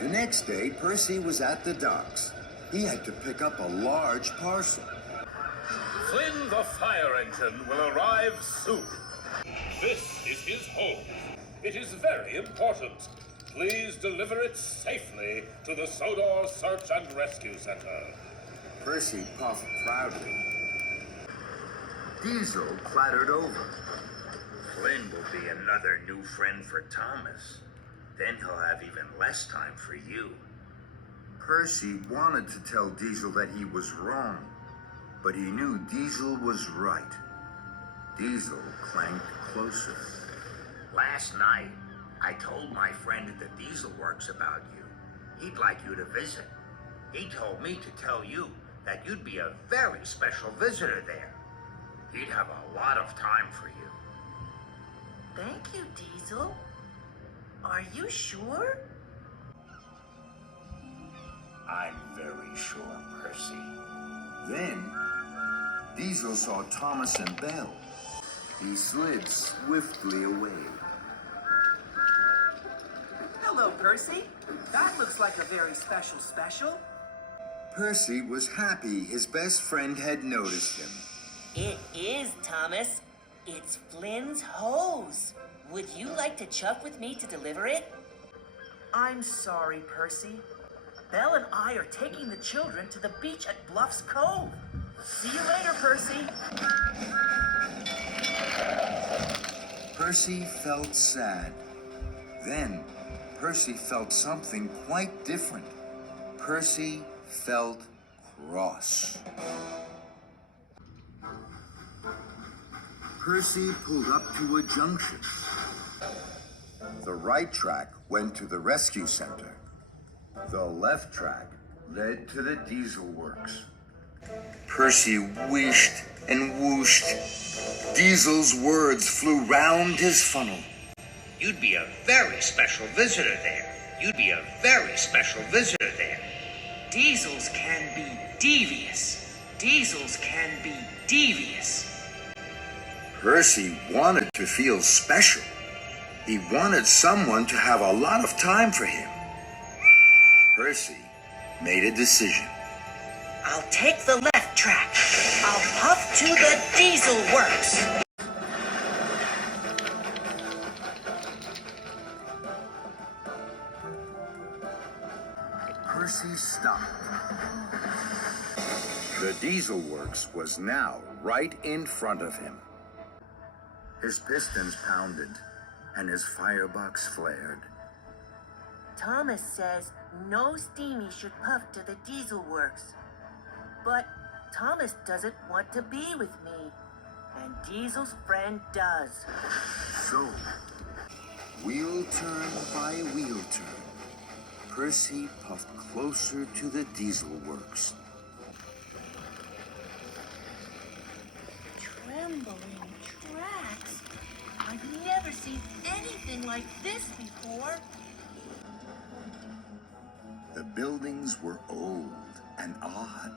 The next day, Percy was at the docks. He had to pick up a large parcel. Flynn the fire engine will arrive soon. This is his home. It is very important. Please deliver it safely to the Sodor Search and Rescue Center. Percy puffed proudly. Diesel clattered over. Flynn will be another new friend for Thomas. Then he'll have even less time for you. Percy wanted to tell Diesel that he was wrong, but he knew Diesel was right. Diesel clanked closer. Last night, I told my friend at the Diesel Works about you. He'd like you to visit. He told me to tell you that you'd be a very special visitor there. He'd have a lot of time for you. Thank you, Diesel. Are you sure? I'm very sure, Percy. Then, Diesel saw Thomas and Belle. He slid swiftly away. Hello, Percy. That looks like a very special. Percy was happy his best friend had noticed him. It is, Thomas. It's Flynn's hose. Would you like to chuck with me to deliver it? I'm sorry, Percy. Belle and I are taking the children to the beach at Bluffs Cove. See you later, Percy. Percy felt sad. Then, Percy felt something quite different. Percy felt cross. Percy pulled up to a junction. The right track went to the rescue center. The left track led to the Diesel Works. Percy wished and whooshed. Diesel's words flew round his funnel. You'd be a very special visitor there. You'd be a very special visitor there. Diesels can be devious. Diesels can be devious. Percy wanted to feel special. He wanted someone to have a lot of time for him. Percy made a decision. I'll take the left track. I'll puff to the Diesel Works. Percy stopped. The Diesel Works was now right in front of him. His pistons pounded, and his firebox flared. Thomas says no steamy should puff to the Diesel Works. But Thomas doesn't want to be with me, and Diesel's friend does. So, wheel turn by wheel turn, Percy puffed closer to the Diesel Works. Trembling tracks. I've never seen anything like this before. The buildings were old and odd.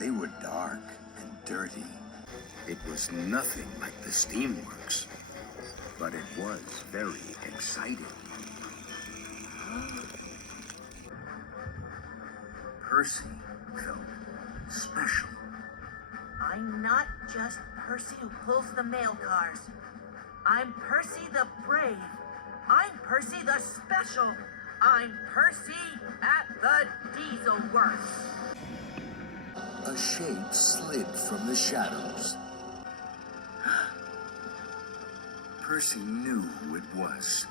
They were dark and dirty. It was nothing like the steamworks, but it was very exciting. Percy felt special. I'm not just Percy who pulls the mail cars. I'm Percy the Brave. I'm Percy the Special. I'm Percy at the Diesel Works. A shape slid from the shadows. Percy knew who it was.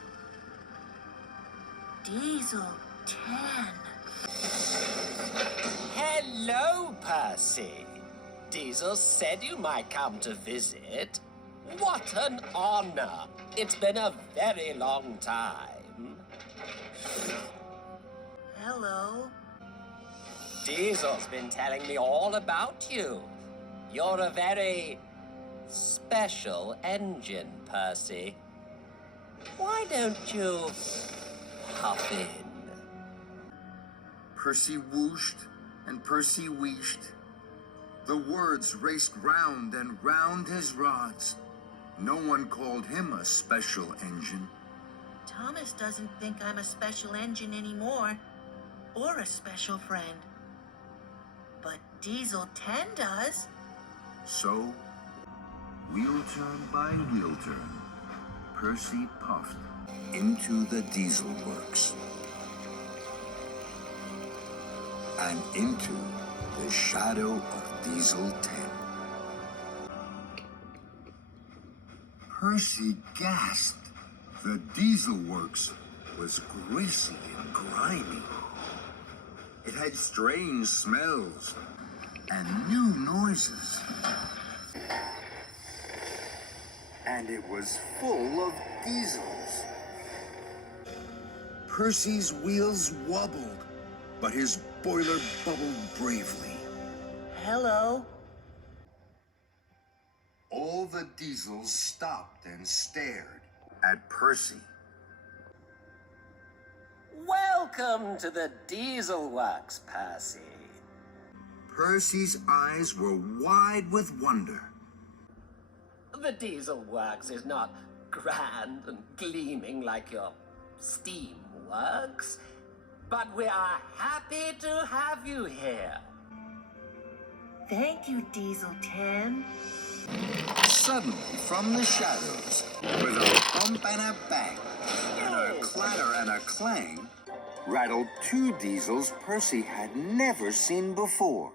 Diesel 10. Hello, Percy. Diesel said you might come to visit. What an honor. It's been a very long time. Hello. Diesel's been telling me all about you. You're a very special engine, Percy. Why don't you hop in? Percy whooshed and Percy wheeshed. The words raced round and round his rods. No one called him a special engine. Thomas doesn't think I'm a special engine anymore, or a special friend. But Diesel 10 does. So, wheel turn by wheel turn, Percy puffed into the diesel works and into the shadow of Diesel 10. Percy gasped. The diesel works was greasy and grimy. It had strange smells and new noises. And it was full of diesels. Percy's wheels wobbled, but his boiler bubbled bravely. Hello. All the diesels stopped and stared at Percy. Welcome to the Diesel Works, Percy. Percy's eyes were wide with wonder. The Diesel Works is not grand and gleaming like your steam works, but we are happy to have you here. Thank you, Diesel 10. Suddenly, from the shadows, with a bump and a bang, and a clatter and a clang, rattled two diesels Percy had never seen before.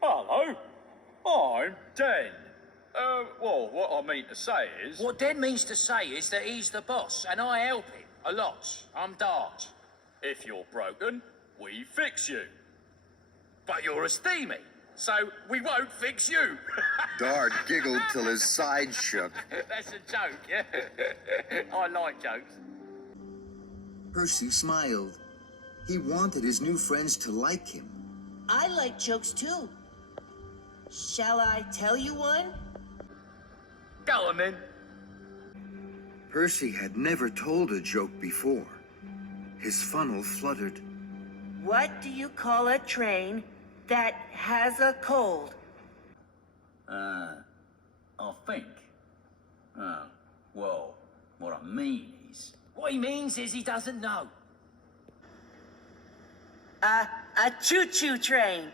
Hello, I'm Dan. Well, what I mean to say is... What Dan means to say is that he's the boss, and I help him a lot. I'm Dart. If you're broken, we fix you. But you're a steamy, so we won't fix you. Dart giggled till his sides shook. That's a joke, yeah? I like jokes. Percy smiled. He wanted his new friends to like him. I like jokes too. Shall I tell you one? Go on, then. Percy had never told a joke before. His funnel fluttered. What do you call a train that has a cold? I think. Well, what I mean is... What he means is he doesn't know. A choo-choo train.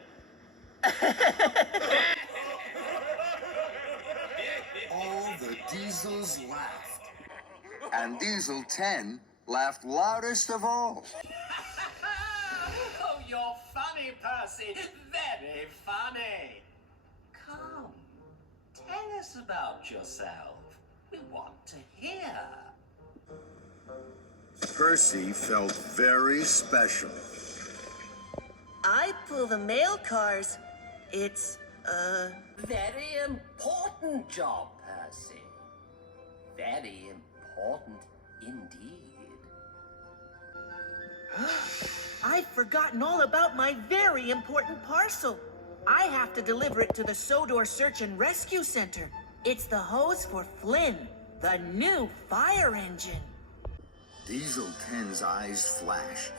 All the diesels laughed. And Diesel 10 laughed loudest of all. Oh, you're funny, Percy. Very funny. Come, tell us about yourself. We want to hear. Percy felt very special. I pull the mail cars. It's, Very important job, Percy. Very important indeed. I've forgotten all about my very important parcel. I have to deliver it to the Sodor Search and Rescue Center. It's the hose for Flynn, the new fire engine. Diesel 10's eyes flashed.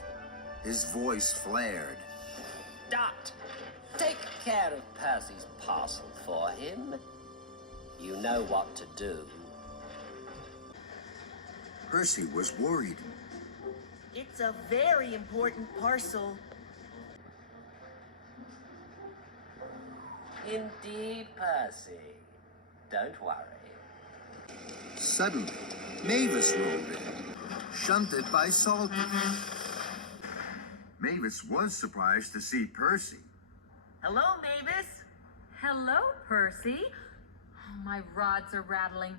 His voice flared. Dot, take care of Percy's parcel for him. You know what to do. Percy was worried. It's a very important parcel. Indeed, Percy. Don't worry. Suddenly, Mavis rolled in, shunted by Salty. Mavis was surprised to see Percy. Hello, Mavis. Hello, Percy. Oh, my rods are rattling.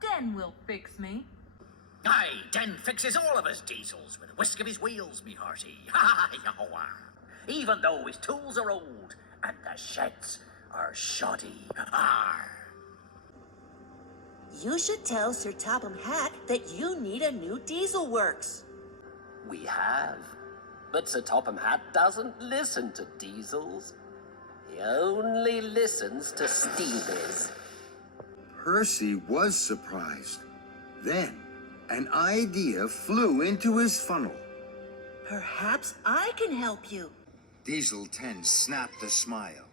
Den will fix me. Aye, Dan fixes all of his diesels with a whisk of his wheels, me hearty. Ha ha ha! Even though his tools are old and the sheds are shoddy. Arr! You should tell Sir Topham Hatt that you need a new diesel works. We have. But Sir Topham Hatt doesn't listen to diesels. He only listens to steamies. Percy was surprised. Then, an idea flew into his funnel. Perhaps I can help you. Diesel 10 snapped a smile.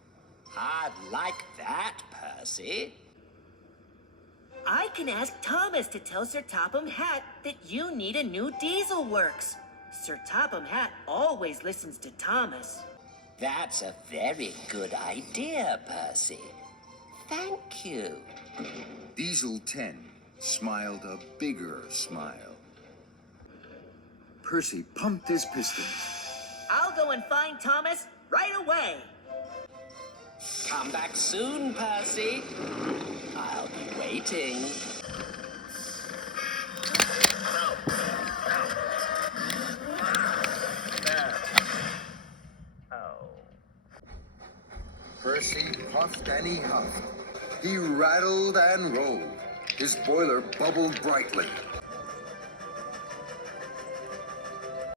I'd like that, Percy. I can ask Thomas to tell Sir Topham Hatt that you need a new diesel works. Sir Topham Hatt always listens to Thomas. That's a very good idea, Percy. Thank you. Diesel 10 smiled a bigger smile. Percy pumped his pistons. I'll go and find Thomas right away. Come back soon, Percy. I'll be waiting. Percy puffed and he huffed. He rattled and rolled. His boiler bubbled brightly.